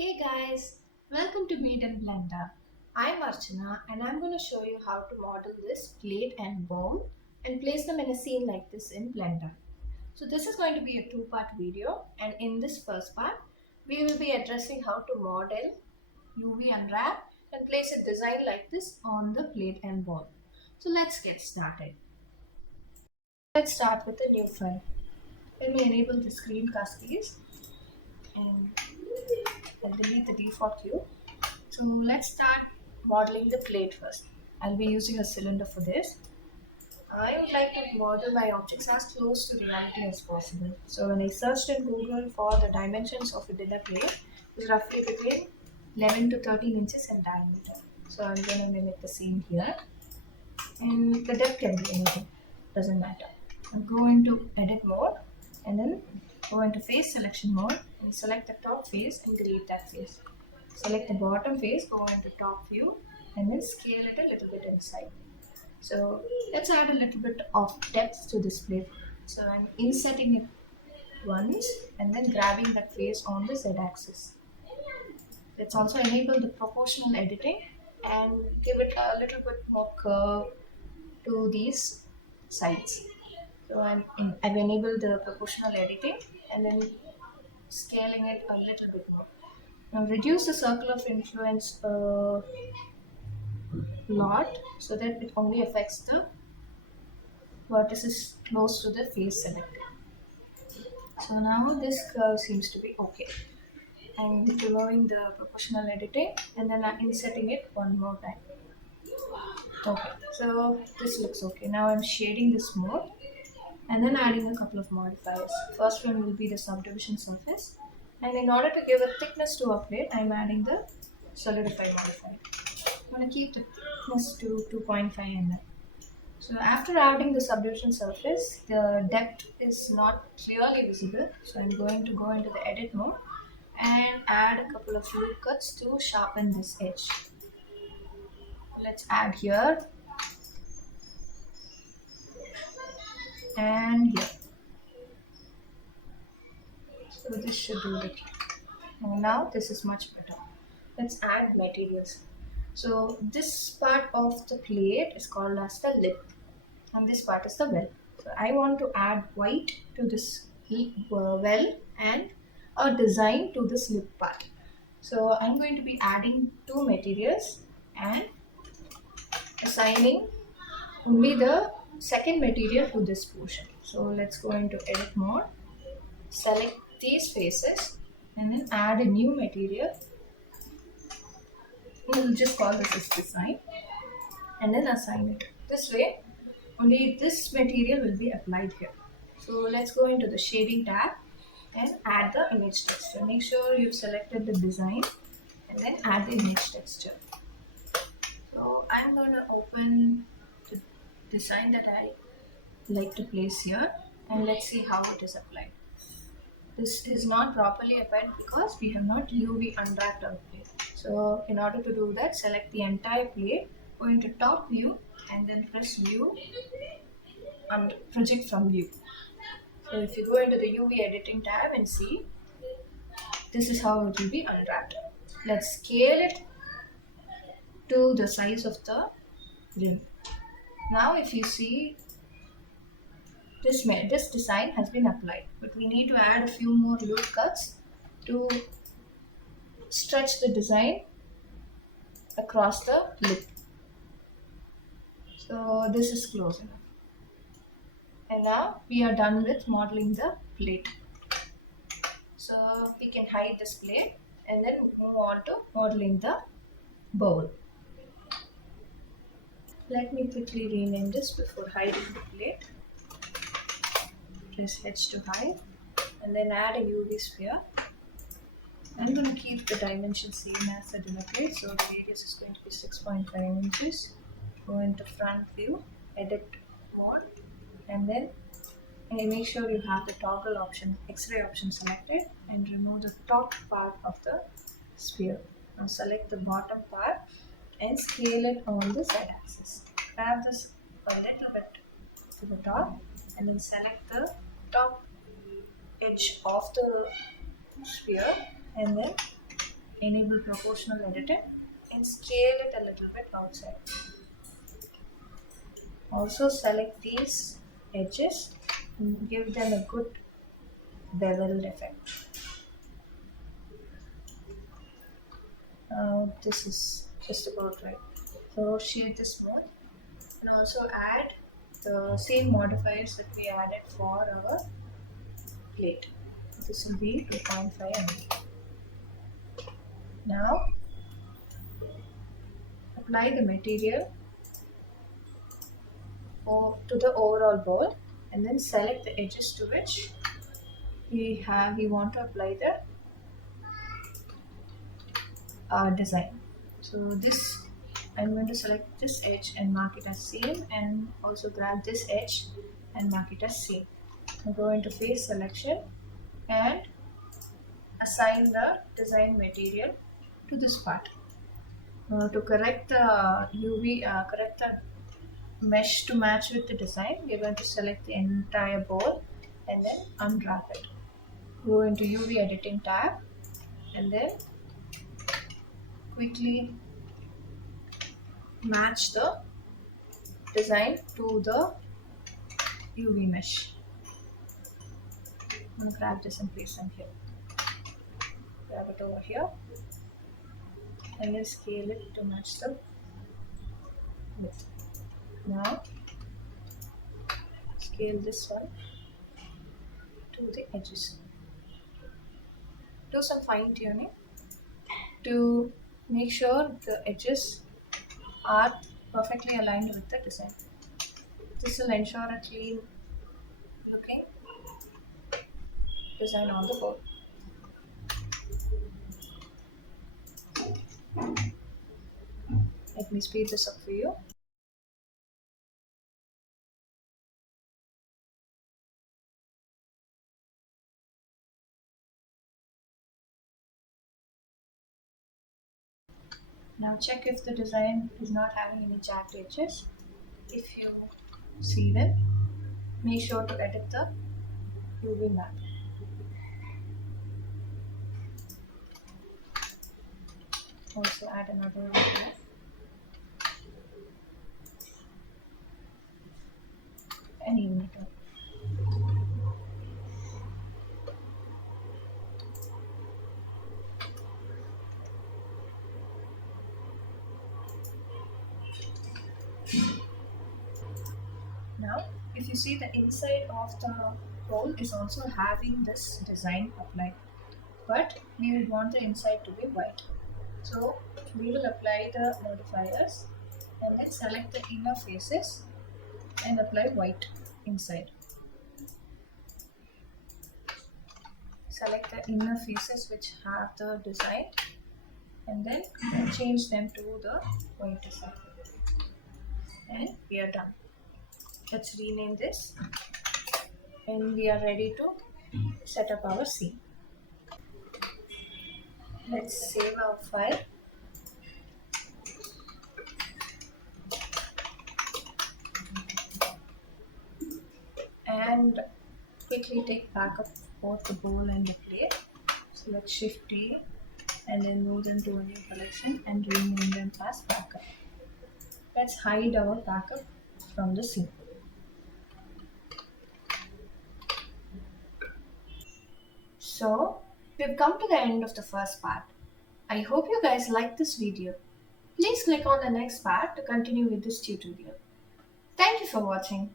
Hey guys, welcome to Meet and Blender. I'm Archana and I'm going to show you how to model this plate and bowl and place them in a scene like this in Blender. So this is going to be a two-part video, and in this first part we will be addressing how to model, UV unwrap and place a design like this on the plate and bowl. So let's get started. Let's start with a new file. Let me enable the screen cascades and I'll delete the default view. So let's start modeling the plate first. I'll be using a cylinder for this. I would like to model my objects as close to reality as possible. So when I searched in Google for the dimensions of a dinner plate, it's roughly between 11 to 13 inches in diameter. So I'm going to mimic the same here. And the depth can be anything, doesn't matter. I'm going to edit mode and then go into face selection mode and select the top face and delete that face. Select the bottom face, go into top view and then scale it a little bit inside. So let's add a little bit of depth to this plate. So I'm insetting it once and then grabbing that face on the Z axis. Let's also enable the proportional editing and give it a little bit more curve to these sides. So I've enabled the proportional editing and then scaling it a little bit more. Now reduce the circle of influence a lot so that it only affects the vertices close to the face selected. So now this curve seems to be okay. I'm removing the proportional editing and then I'm inserting it one more time. Okay, so this looks okay. Now I'm shading this more and then adding a couple of modifiers. First one will be the subdivision surface, and in order to give a thickness to our plate, I'm adding the solidify modifier. I'm going to keep the thickness to 2.5 mm. So after adding the subdivision surface, the depth is not clearly visible. So I'm going to go into the edit mode and add a couple of loop cuts to sharpen this edge. Let's add here and here. So this should do the trick. And now this is much better. Let's add materials. So this part of the plate is called as the lip and this part is the well. So I want to add white to this well and a design to this lip part. So I'm going to be adding two materials and assigning only the second material to this portion. So let's go into edit mode, select these faces and then add a new material. We'll just call this as design and then assign it. This way only this material will be applied here. So let's go into the shading tab and add the image texture. Make sure you've selected the design and then add the image texture. So I'm going to open the design that I like to place here and let's see how it is applied. This is not properly applied because we have not UV unwrapped our plate. So in order to do that, select the entire plate, go into top view and then press view and project from view. So if you go into the UV editing tab and see, this is how it will be unwrapped. Let's scale it to the size of the rim. Now if you see, this design has been applied, but we need to add a few more loop cuts to stretch the design across the lip. So this is close enough. And now we are done with modeling the plate. So we can hide this plate and then move on to modeling the bowl. Let me quickly rename this before hiding the plate. Press H to hide and then add a UV sphere. I'm going to keep the dimension same as the dinner plate. So the radius is going to be 6.5 inches. Go into front view, edit mode and then make sure you have the toggle option, X-ray option selected and remove the top part of the sphere. Now select the bottom part and scale it on the z-axis. Grab this a little bit to the top and then select the top edge of the sphere and then enable proportional editing and scale it a little bit outside. Also select these edges and give them a good beveled effect. This is just about right. So shade this smooth and also add the same modifiers that we added for our plate. This will be 2.5 ml. Now apply the material to the overall bowl and then select the edges to which we want to apply the design. So this, I'm going to select this edge and mark it as same, and also grab this edge and mark it as same. I'll go into face selection and assign the design material to this part. To correct the correct the mesh to match with the design, we're going to select the entire bowl and then unwrap it. Go into UV editing tab and then quickly match the design to the UV mesh. I'm going to grab this and place them here. Grab it over here and then scale it to match the width. Now scale this one to the edges. Do some fine tuning to make sure the edges are perfectly aligned with the design. This will ensure a clean looking design on the board. Let me speed this up for you. Now check if the design is not having any jagged edges. If you see them, make sure to edit the UV map. Also add another one here. And even it up. Now, if you see, the inside of the hole is also having this design applied, but we would want the inside to be white. So we will apply the modifiers and then select the inner faces and apply white inside. Select the inner faces which have the design and then change them to the white design. And we are done. Let's rename this and we are ready to set up our scene. Let's save our file. And quickly take backup of the bowl and the plate. Select Shift T and then move them to a new collection and rename them as backup. Let's hide our backup from the scene. So we've come to the end of the first part. I hope you guys liked this video. Please click on the next part to continue with this tutorial. Thank you for watching.